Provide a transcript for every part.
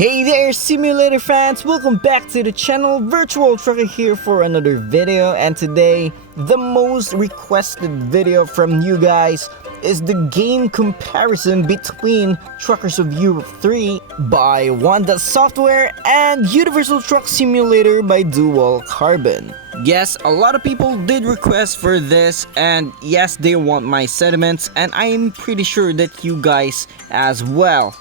Hey there, simulator fans! Welcome back to the channel. Virtual Trucker here for another video, and today the most requested video from you guys is the game comparison between Truckers of Europe 3 by Wanda Software and Universal Truck Simulator by Dualcarbon. Yes, a lot of people did request for this, and yes, they want my sentiments, and I'm pretty sure that you guys as well.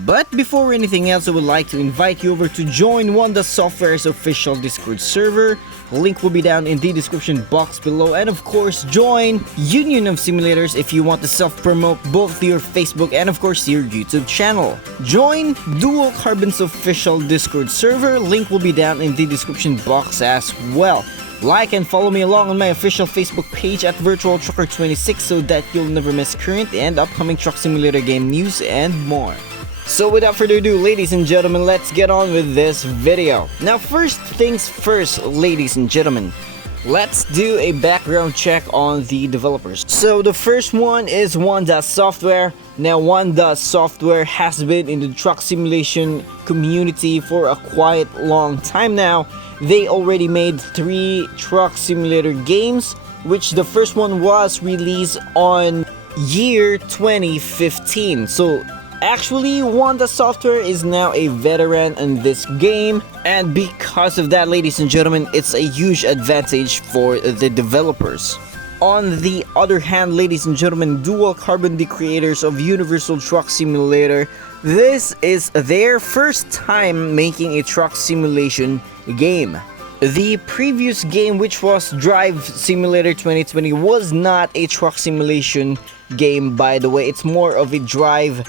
But before anything else, I would like to invite you over to join Wanda Software's official Discord server. Link will be down in the description box below, and of course join Union of Simulators if you want to self-promote both your Facebook and of course your YouTube channel. Join Dualcarbon's official Discord server. Link will be down in the description box as well. Like and follow me along on my official Facebook page at Virtual Trucker 26 so that you'll never miss current and upcoming truck simulator game news and more. So without further ado, ladies and gentlemen, let's get on with this video. Now first things first, ladies and gentlemen, let's do a background check on the developers. So the first one is Wanda Software. Now Wanda Software has been in the truck simulation community for a quite long time now. They already made 3 truck simulator games, which the first one was released on year 2015. So actually, Wanda Software is now a veteran in this game, and because of that, ladies and gentlemen, it's a huge advantage for the developers. On the other hand, ladies and gentlemen, Dualcarbon, the creators of Universal Truck Simulator, this is their first time making a truck simulation game. The previous game, which was Drive Simulator 2020, was not a truck simulation game, by the way. It's more of a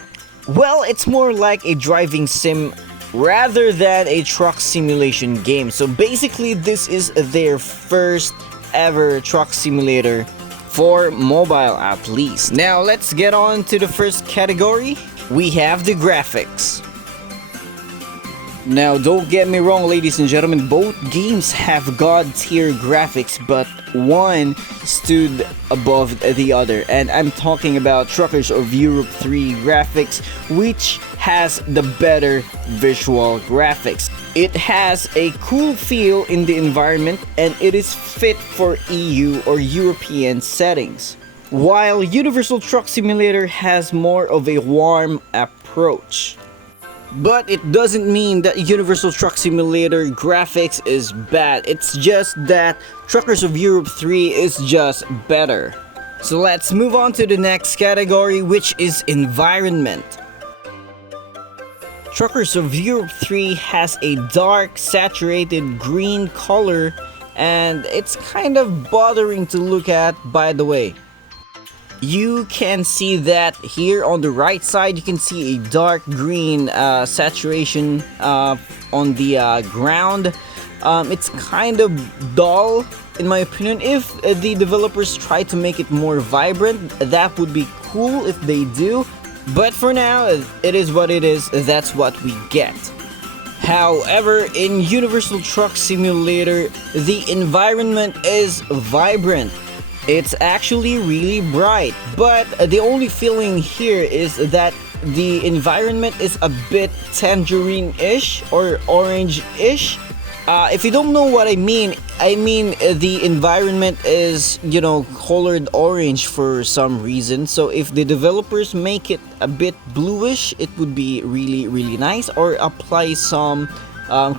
it's more like a driving sim rather than a truck simulation game. So basically, this is their first ever truck simulator for mobile at least. Now let's get on to the first category. We have the graphics. Now don't get me wrong, ladies and gentlemen, both games have god tier graphics, but one stood above the other, and I'm talking about Truckers of Europe 3 graphics, which has the better visual graphics. It has a cool feel in the environment, and it is fit for EU or European settings, while Universal Truck Simulator has more of a warm approach. But it doesn't mean that Universal Truck Simulator graphics is bad. It's just that Truckers of Europe 3 is just better. So let's move on to the next category, which is environment. Truckers of Europe 3 has a dark saturated green color, and it's kind of bothering to look at, by the way. You can see that here on the right side. You can see a dark green saturation on the ground. It's kind of dull in my opinion. If the developers try to make it more vibrant, that would be cool if they do, but for now it is what it is. That's what we get. However, in Universal Truck Simulator, the environment is vibrant. It's actually really bright, but the only feeling here is that the environment is a bit tangerine-ish or orange-ish. If you don't know what I mean the environment is, colored orange for some reason. So if the developers make it a bit bluish, it would be really, really nice, or apply some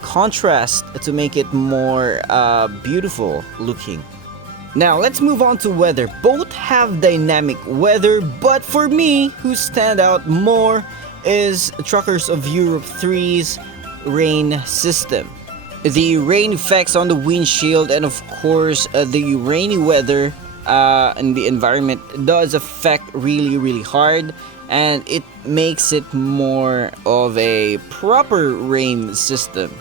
contrast to make it more beautiful looking. Now let's move on to weather. Both have dynamic weather, but for me, who stand out more is Truckers of Europe 3's rain system. The rain effects on the windshield and of course the rainy weather in the environment does affect really, really hard, and it makes it more of a proper rain system.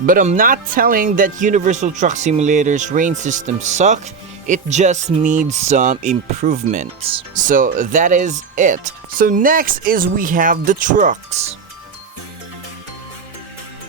But I'm not telling that Universal Truck Simulator's rain system sucked. It just needs some improvements. So that is it. So next is we have the trucks.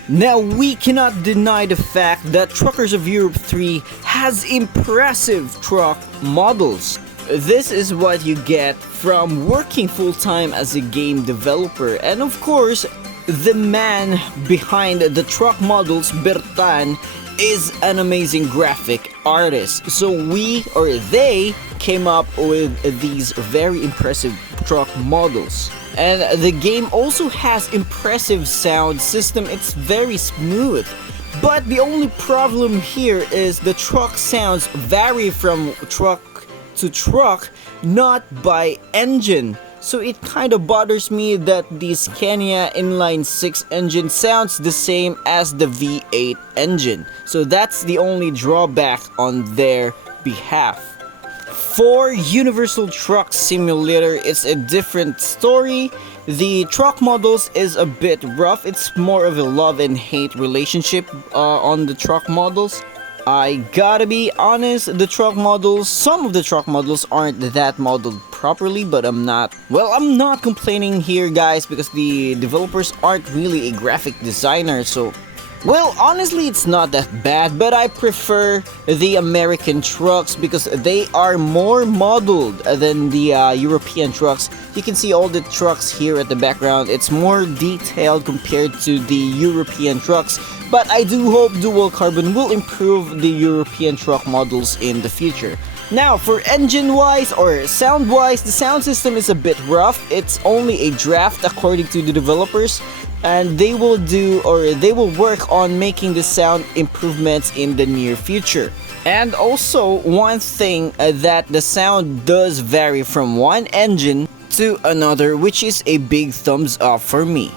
Now we cannot deny the fact that Truckers of Europe 3 has impressive truck models. This is what you get from working full-time as a game developer, and of course the man behind the truck models, Bertan, is an amazing graphic artist. So they came up with these very impressive truck models. And the game also has impressive sound system. It's very smooth. But the only problem here is the truck sounds vary from truck to truck, not by engine. So it kind of bothers me that the Scania inline 6 engine sounds the same as the V8 engine. So that's the only drawback on their behalf. For Universal Truck Simulator, it's a different story. The truck models is a bit rough. It's more of a love and hate relationship on the truck models. I gotta be honest, some of the truck models aren't that modeled properly, but I'm not complaining here, guys, because the developers aren't really a graphic designer, so well, honestly, it's not that bad, but I prefer the American trucks because they are more modeled than the European trucks. You can see all the trucks here at the background. It's more detailed compared to the European trucks, but I do hope Dualcarbon will improve the European truck models in the future. Now, for engine-wise or sound-wise, the sound system is a bit rough. It's only a draft according to the developers, and they will work on making the sound improvements in the near future. And also, one thing that the sound does vary from one engine to another, which is a big thumbs up for me.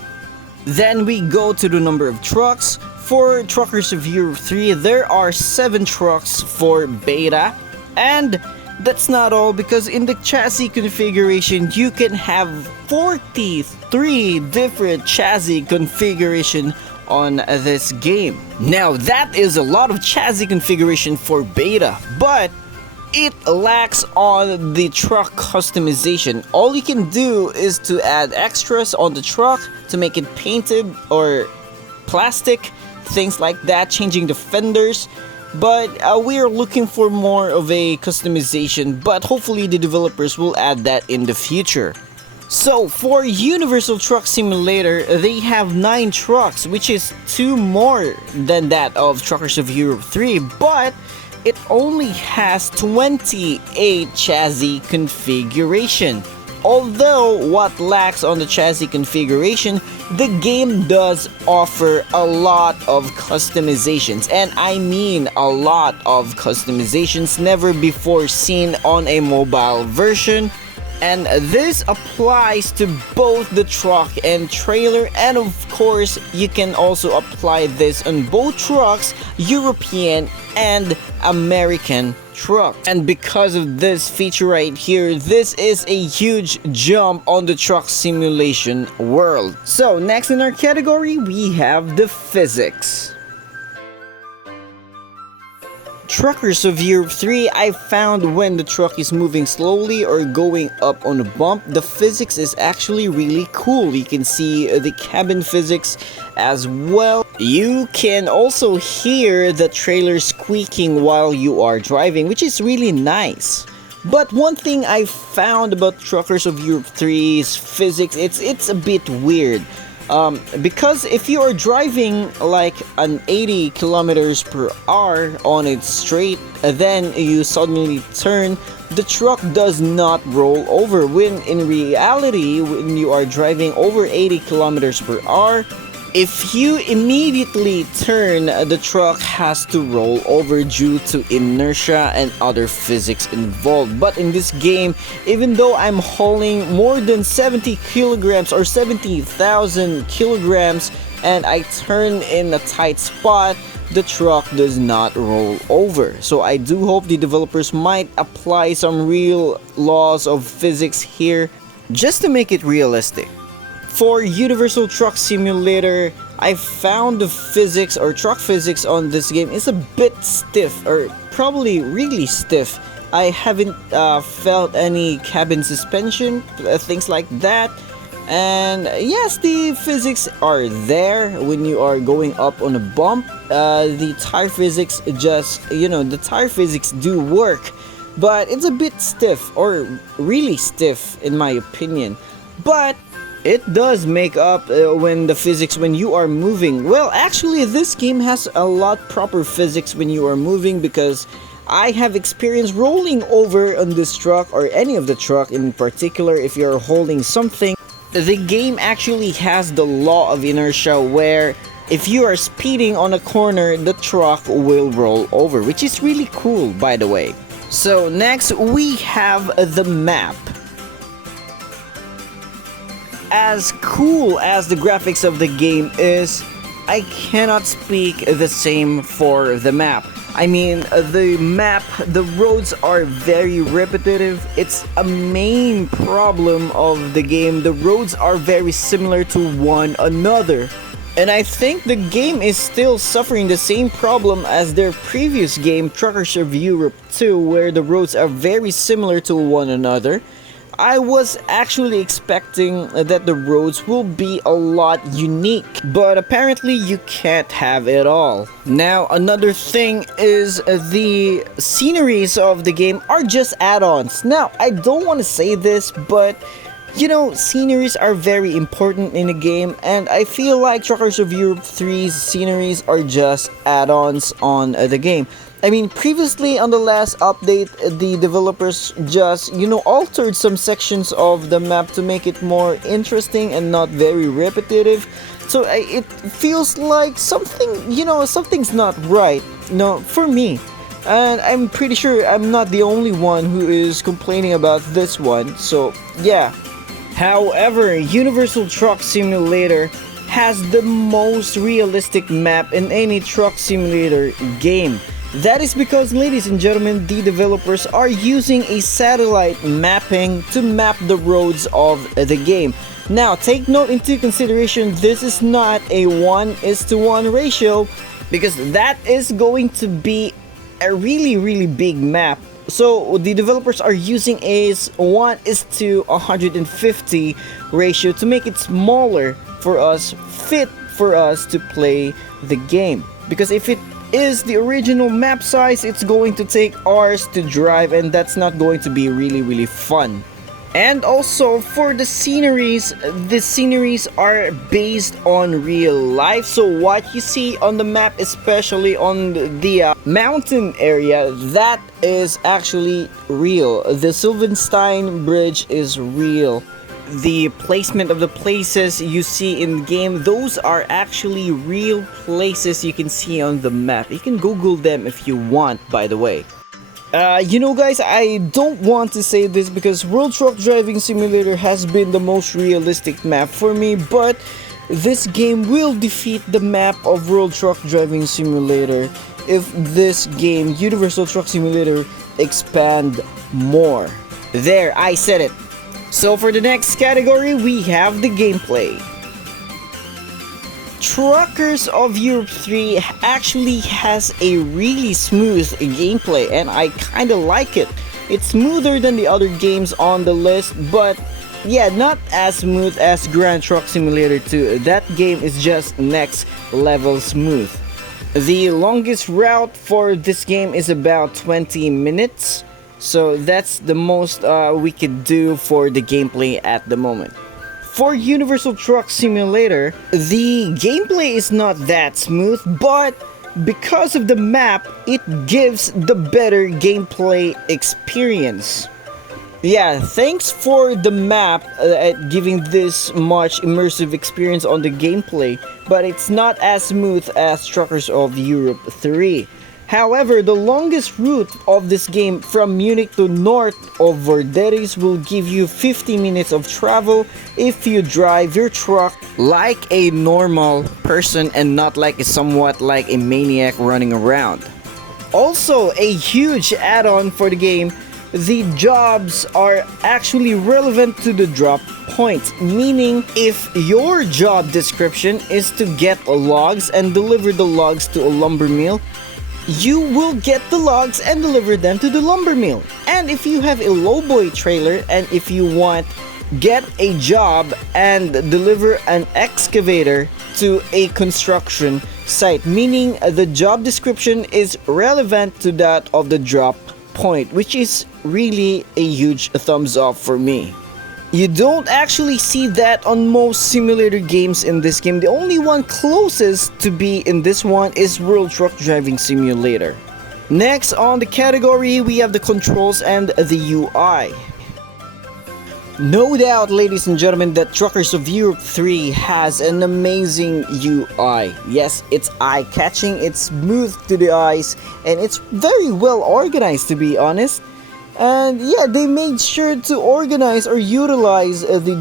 Then we go to the number of trucks. For Truckers of Europe 3, there are 7 trucks for beta. And that's not all, because in the chassis configuration you can have 43 different chassis configuration on this game. Now that is a lot of chassis configuration for beta, but it lacks on the truck customization. All you can do is to add extras on the truck to make it painted or plastic, things like that, changing the fenders. But we are looking for more of a customization, but hopefully the developers will add that in the future. So for Universal Truck Simulator, they have 9 trucks, which is 2 more than that of Truckers of Europe 3, but it only has 28 chassis configuration. Although what lacks on the chassis configuration, the game does offer a lot of customizations, and I mean a lot of customizations never before seen on a mobile version. And this applies to both the truck and trailer, and of course you can also apply this on both trucks, European and American truck. And because of this feature right here, this is a huge jump on the truck simulation world. So next in our category, we have the physics. Truckers of Europe 3, I found when the truck is moving slowly or going up on a bump, the physics is actually really cool. You can see the cabin physics as well. You can also hear the trailer squeaking while you are driving, which is really nice. But one thing I found about Truckers of Europe 3's physics, it's a bit weird. Because if you are driving like an 80 kilometers per hour on it straight, then you suddenly turn, the truck does not roll over, when in reality, when you are driving over 80 kilometers per hour, if you immediately turn, the truck has to roll over due to inertia and other physics involved. But in this game, even though I'm hauling more than 70 kilograms or 70,000 kilograms and I turn in a tight spot, the truck does not roll over. So I do hope the developers might apply some real laws of physics here just to make it realistic. For Universal Truck Simulator, I found the physics or truck physics on this game is a bit stiff, or probably really stiff. I haven't felt any cabin suspension, things like that. And yes, the physics are there when you are going up on a bump. The tire physics the tire physics do work, but it's a bit stiff, or really stiff in my opinion. But It does make up when the physics when you are moving. Well, actually, this game has a lot proper physics when you are moving, because I have experienced rolling over on this truck, or any of the truck in particular. If you're holding something, the game actually has the law of inertia where if you are speeding on a corner, the truck will roll over, which is really cool, by the way. So next we have the map. As cool as the graphics of the game is, I cannot speak the same for the map. I mean, the map, the roads are very repetitive. It's a main problem of the game. The roads are very similar to one another. And I think the game is still suffering the same problem as their previous game, Truckers of Europe 2, where the roads are very similar to one another. I was actually expecting that the roads will be a lot unique, but apparently you can't have it all. Now, another thing is the sceneries of the game are just add-ons. Now, I don't want to say this, but you know, sceneries are very important in a game, and I feel like Truckers of Europe 3's sceneries are just add-ons on the game. I mean, previously on the last update, the developers just, altered some sections of the map to make it more interesting and not very repetitive. So it feels like something's not right, for me. And I'm pretty sure I'm not the only one who is complaining about this one, so yeah. However, Universal Truck Simulator has the most realistic map in any truck simulator game. That is because, ladies and gentlemen, the developers are using a satellite mapping to map the roads of the game. Now, take note into consideration, this is not a 1:1 ratio, because that is going to be a really big map. So the developers are using a 1:150 ratio to make it smaller for us, fit for us to play the game. Because if it is the original map size, it's going to take hours to drive, and that's not going to be really fun. And also for the sceneries are based on real life. So what you see on the map, especially on the mountain area, that is actually real. The Sylvenstein Bridge is real. The placement of the places you see in the game, those are actually real places you can see on the map. You can Google them if you want, by the way. Guys, I don't want to say this because World Truck Driving Simulator has been the most realistic map for me, but this game will defeat the map of World Truck Driving Simulator if this game, Universal Truck Simulator, expand more. There, I said it. So for the next category, we have the gameplay. Truckers of Europe 3 actually has a really smooth gameplay, and I kinda like it. It's smoother than the other games on the list, but yeah, not as smooth as Grand Truck Simulator 2. That game is just next level smooth. The longest route for this game is about 20 minutes. So that's the most we could do for the gameplay at the moment. For Universal Truck Simulator, the gameplay is not that smooth, but because of the map, it gives the better gameplay experience. Yeah, thanks for the map at giving this much immersive experience on the gameplay, but it's not as smooth as Truckers of Europe 3. However, the longest route of this game from Munich to north of Verderis will give you 50 minutes of travel if you drive your truck like a normal person and not like somewhat like a maniac running around. Also, a huge add-on for the game, the jobs are actually relevant to the drop point, meaning if your job description is to get logs and deliver the logs to a lumber mill, you will get the logs and deliver them to the lumber mill. And if you have a lowboy trailer and if you want get a job and deliver an excavator to a construction site, meaning the job description is relevant to that of the drop point, which is really a huge thumbs up for me. You don't actually see that on most simulator games in this game. The only one closest to be in this one is World Truck Driving Simulator. Next on the category, we have the controls and the UI. No doubt, ladies and gentlemen, that Truckers of Europe 3 has an amazing UI. Yes, it's eye-catching, it's smooth to the eyes, and it's very well organized, to be honest. And yeah, they made sure to organize or utilize the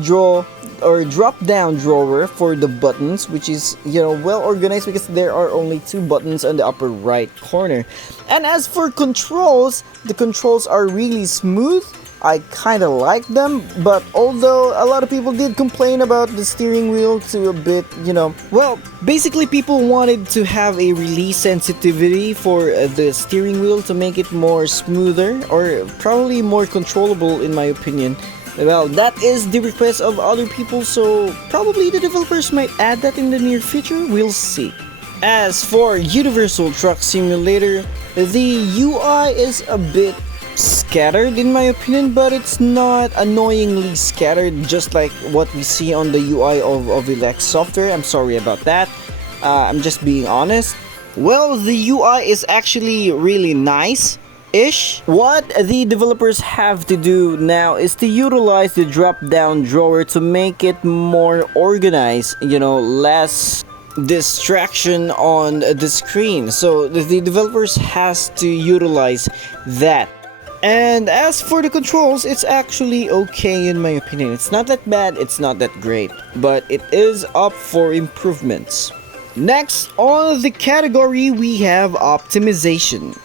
drop-down drawer for the buttons, which is, well organized because there are only 2 buttons on the upper right corner. And as for controls, the controls are really smooth. I kind of like them, but although a lot of people did complain about the steering wheel to a bit, well, basically people wanted to have a release sensitivity for the steering wheel to make it more smoother or probably more controllable in my opinion. Well, that is the request of other people, so probably the developers might add that in the near future, we'll see. As for Universal Truck Simulator, the UI is a bit scattered in my opinion, but it's not annoyingly scattered just like what we see on the UI of Elex software. I'm sorry about that. I'm just being honest. Well, the UI is actually really nice-ish. What the developers have to do now is to utilize the drop-down drawer to make it more organized, less distraction on the screen. So the developers has to utilize that. And as for the controls, it's actually okay in my opinion. It's not that bad, it's not that great, but it is up for improvements. Next on the category, we have optimization.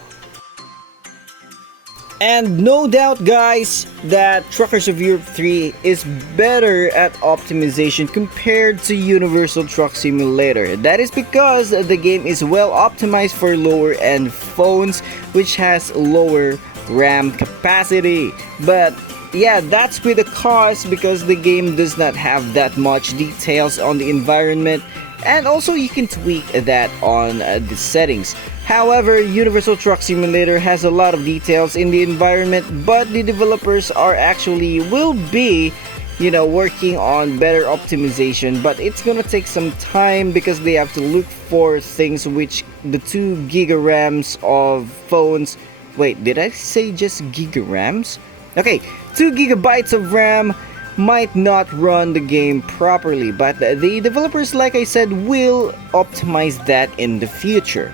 And no doubt guys that Truckers of Europe 3 is better at optimization compared to Universal Truck Simulator. That is because the game is well optimized for lower end phones which has lower RAM capacity. But yeah, that's with a cost because the game does not have that much details on the environment, and also you can tweak that on the settings. However, Universal Truck Simulator has a lot of details in the environment, but the developers will be working on better optimization, but it's gonna take some time because they have to look for things which the 2 giga RAMs of phones. Wait, did I say just giga RAMs? Okay, 2 gigabytes of RAM might not run the game properly, but the developers, like I said, will optimize that in the future.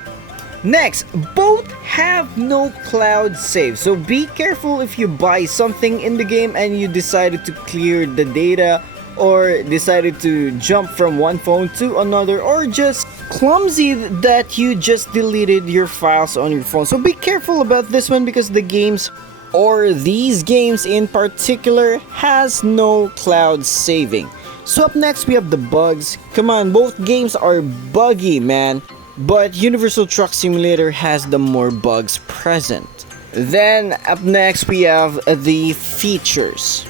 Next, both have no cloud save, so be careful if you buy something in the game and you decided to clear the data or decided to jump from one phone to another, or just clumsy that you just deleted your files on your phone. So be careful about this one because the games, or these games in particular, has no cloud saving. So up next we have the bugs. Come on, both games are buggy, man. But Universal Truck Simulator has the more bugs present. Then up next we have the features.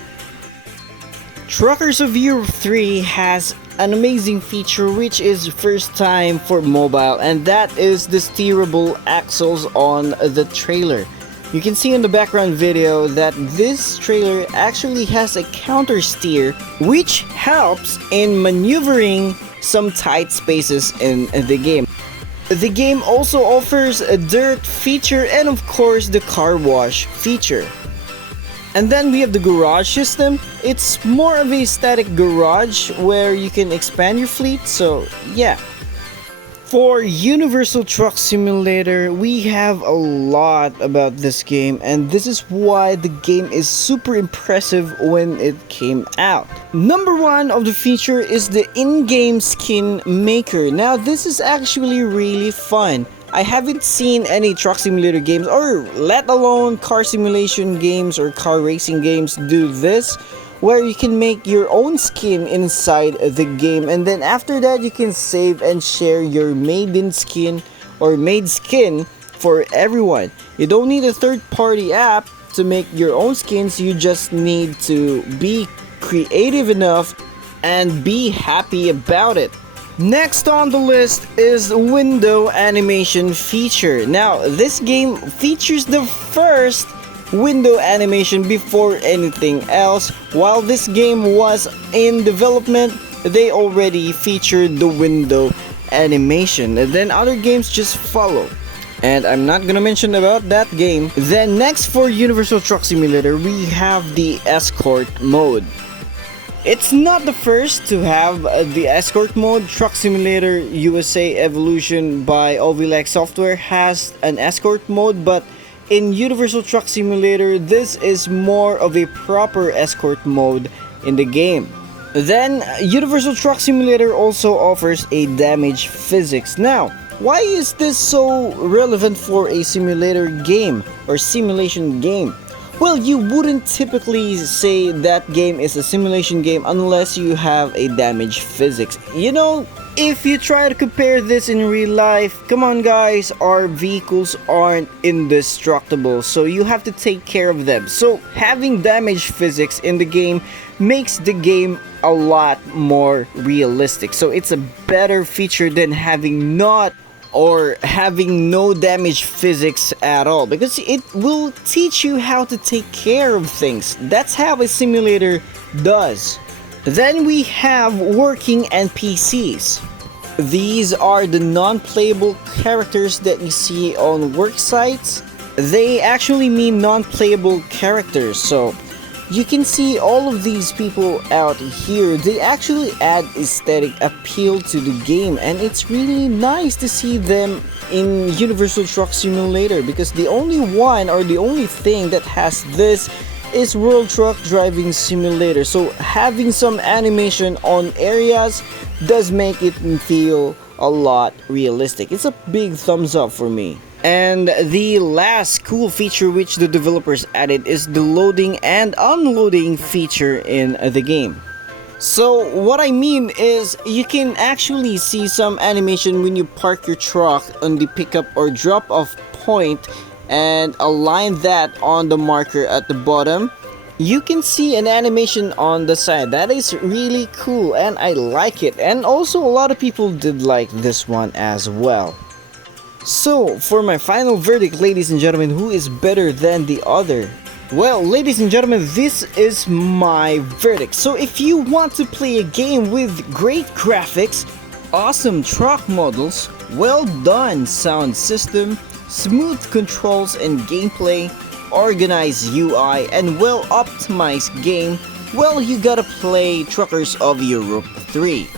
Truckers of Europe 3 has an amazing feature which is first time for mobile, and that is the steerable axles on the trailer. You can see in the background video that this trailer actually has a counter steer which helps in maneuvering some tight spaces in the game. The game also offers a dirt feature and of course the car wash feature. And then we have the garage system. It's more of a static garage where you can expand your fleet, so yeah. For Universal Truck Simulator, we have a lot about this game, and this is why the game is super impressive when it came out. Number one of the feature is the in-game skin maker. Now this is actually really fun. I haven't seen any truck simulator games, or let alone car simulation games or car racing games, do this, where you can make your own skin inside the game, and then after that you can save and share your maiden skin or made skin for everyone. You don't need a third-party app to make your own skins, you just need to be creative enough and be happy about it. Next on the list is the window animation feature. Now this game features the first window animation before anything else. While this game was in development, they already featured the window animation, and then other games just follow. And I'm not gonna mention about that game. Then next, for Universal Truck Simulator, we have the escort mode. It's not the first to have the escort mode. Truck Simulator USA Evolution by Ovilex Software has an escort mode, but in Universal Truck Simulator, this is more of a proper escort mode in the game. Then Universal Truck Simulator also offers a damage physics. Now, why is this so relevant for a simulator game or simulation game? Well, you wouldn't typically say that game is a simulation game unless you have a damage physics. You know, if you try to compare this in real life, come on guys, our vehicles aren't indestructible, so you have to take care of them. So having damage physics in the game makes the game a lot more realistic. So it's a better feature than having no damage physics at all, because it will teach you how to take care of things. That's how a simulator does. Then we have working NPCs. These are the non-playable characters that you see on work sites. They actually mean non-playable characters, so you can see all of these people out here. They actually add aesthetic appeal to the game, and it's really nice to see them in Universal Truck Simulator, because the only one or the only thing that has this is World Truck Driving Simulator. So having some animation on areas does make it feel a lot realistic. It's a big thumbs up for me. And the last cool feature which the developers added is the loading and unloading feature in the game. So what I mean is, you can actually see some animation when you park your truck on the pickup or drop off point and align that on the marker at the bottom. You can see an animation on the side. That is really cool and I like it. And also a lot of people did like this one as well. So, for my final verdict, ladies and gentlemen, who is better than the other? Well, ladies and gentlemen, this is my verdict. So if you want to play a game with great graphics, awesome truck models, well done sound system, smooth controls and gameplay, organized UI, and well optimized game, well, you gotta play Truckers of Europe 3.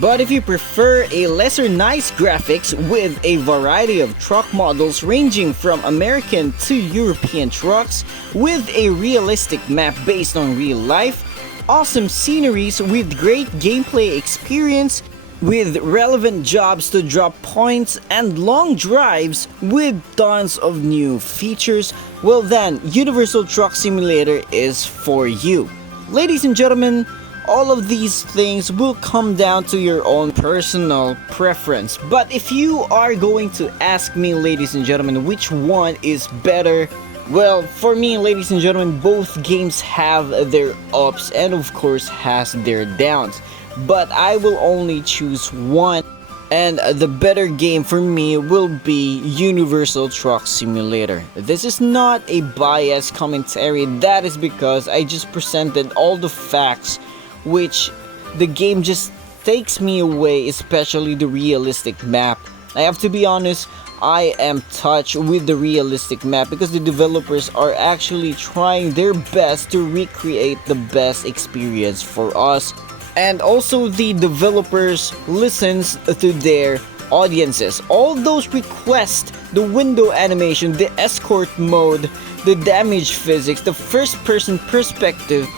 But if you prefer a lesser nice graphics with a variety of truck models ranging from American to European trucks, with a realistic map based on real life, awesome sceneries with great gameplay experience, with relevant jobs to drop points and long drives with tons of new features, well then, Universal Truck Simulator is for you. Ladies and gentlemen, all of these things will come down to your own personal preference. But if you are going to ask me, ladies and gentlemen, which one is better, well, for me, ladies and gentlemen, both games have their ups and of course has their downs. But I will only choose one, and the better game for me will be Universal Truck Simulator. This is not a biased commentary, that is because I just presented all the facts which the game just takes me away, especially the realistic map. I have to be honest, I am touched with the realistic map because the developers are actually trying their best to recreate the best experience for us. And also the developers listens to their audiences. All those requests, the window animation, the escort mode, the damage physics, the first person perspective,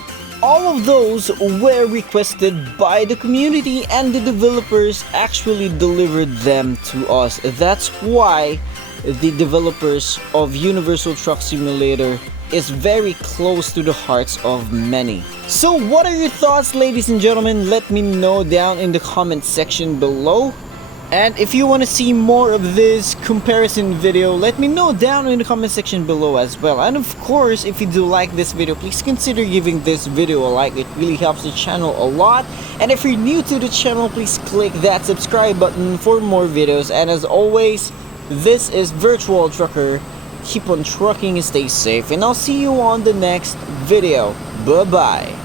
all of those were requested by the community and the developers actually delivered them to us. That's why the developers of Universal Truck Simulator is very close to the hearts of many. So what are your thoughts, ladies and gentlemen? Let me know down in the comment section below. And if you want to see more of this comparison video, let me know down in the comment section below as well. And of course, if you do like this video, please consider giving this video a like. It really helps the channel a lot. And if you're new to the channel, please click that subscribe button for more videos. And as always, this is Virtual Trucker keep on trucking, stay safe, and I'll see you on the next video. Bye bye.